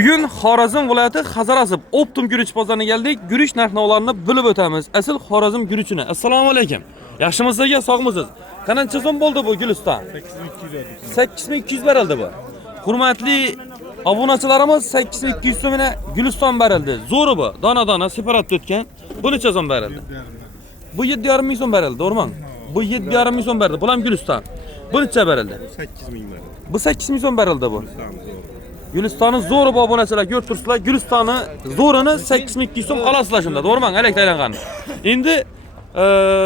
Bugün Xorazm viloyati Hazarasib Optum Guruch bozoriga geldik. Guruch narx-navolarni bilib o'tamiz. Asl Xorazm guruchini. Assalomu alaykum. Yaxshimisizga, sog'misiz? Qancha so'm bo'ldi bu Guliston? 8200 berildi bu. Hurmatli obunachilarimiz, 8200 so'mga Guliston berildi. Zo'ri bu. Dona-dona separat o'tgan. Bu necha so'm berildi? Bu 7,5 ming so'm berildi, o'rmon. Bu 7,5 ming so'm berildi. Bu ham Guliston. Bu necha berildi? 8 ming berildi. Bu 8 ming so'm berildi bu. Gülistan'ın zoru bu obunachilar görtürsüler. Gülistan'ı zorunu 8200 so'm olasizlar shunda. To'g'rimi? Elektraylangan. Endi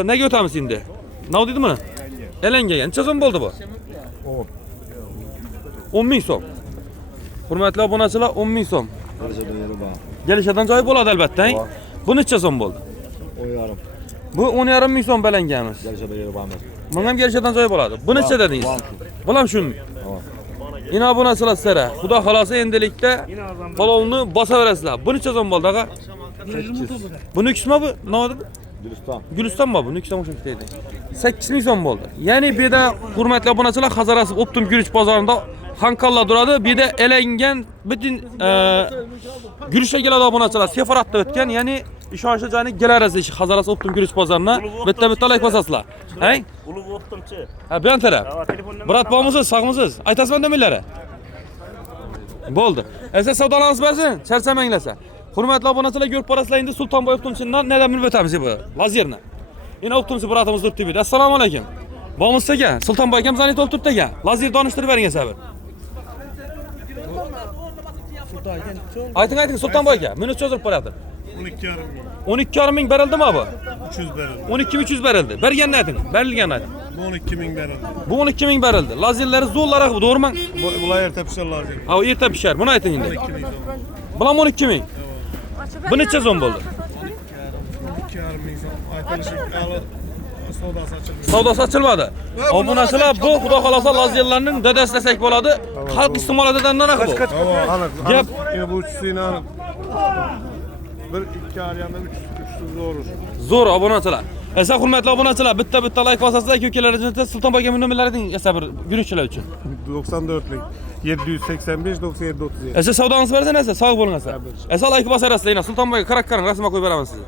nega o'tamiz endi? Nima dedi buni? Elangaga. Necha so'm bo'ldi bu? 10 ming so'm. Hurmatli obunachilar, 10 ming so'm. Gelişadan joyi bo'ladi albatta. Bu necha so'm bo'ldi? 10,5. Bu 10,5 ming so'm belangamiz. Gelişada yeri var mı? Bunga ham gelişadan joyi bo'ladi. Bu necha dedingiz? Bulam shun. Yine obunachilar sizlar. Xudo xolasa endilikda palovni bosaverasizlar. Bu necha so'm bo'ldi aga? 800. Bu nüksma bu? Ne oldu? Gülistan. Gülistan mı bu? Nükstan hoşuma gitti. 8 ming so'm bo'ldi. Ya'ni bu yerda hurmatli obunachilar Hazarasib Optum Guruch bozorida hankallar duradi. Bu yerda elangan butun Guruchga keladi obunachilar. Separatda o'tgan, ya'ni ishonchli joyni kelarasiz Hazarasib Optum Guruch bozorina. Bitta like bosasizlar. Hay? Ulug' Optumchi. Ha, bu taraf. Murat bormisiz, sog'misiz? Aytasizmi nimalarni? Bo'ldi. Siz savdolarimiz bersin, charchamanglar. Hurmatli obunachilar, ko'rib borasizlar endi Sultonboy Optumchidan neden bilib o'tamiz bu lazerni. Yine Optumchi biratimiz turibdi bu. Assalomu alaykum. Bormisiz aka? Sultonboy akam zanit o'ltiribdi aka. Lazer donishtirib bering sabr. Ayting Sultonboy aka, meni cho'zib qo'yapti. 12,5 ming berildi mi bu? 300 berildi. 12,300 berildi. Berganini ayting, berilganini ayting. Bu 12 ming berildi. Bu 12 ming berildi. Lazerlari zo'rlar bu, to'g'rimi? Bular erta pishar lazım. Ha, o erta pishar. Buni ayting endi. 12 ming. Bulam 12 ming. Bu necha so'm bo'ldi? 2,5 ming so'm. Aytilishi savdosi açıldı. Savdosi ochilmadi. Obunachilar, bu xudo xolasa lazerlarning dadasi desak bo'ladi. Xalq iste'molida aniq bu. Gap. Bu uchusini aniq. Bir ikki ariyanda 300 doğru. Zo'r obunachilar. Esa hurmatli obunachilar, bitta like bosasizlar, ko'kalar Sultonboy aka nomerlarini yasabir guruchchilar uchun. 94 ming. 785 97 37. Esa savdoingiz bersin esa, sog' bo'ling esa. Esa like bosarasizlar, Sultonboy aka karakkarini rasmga qo'yib beramiz sizga.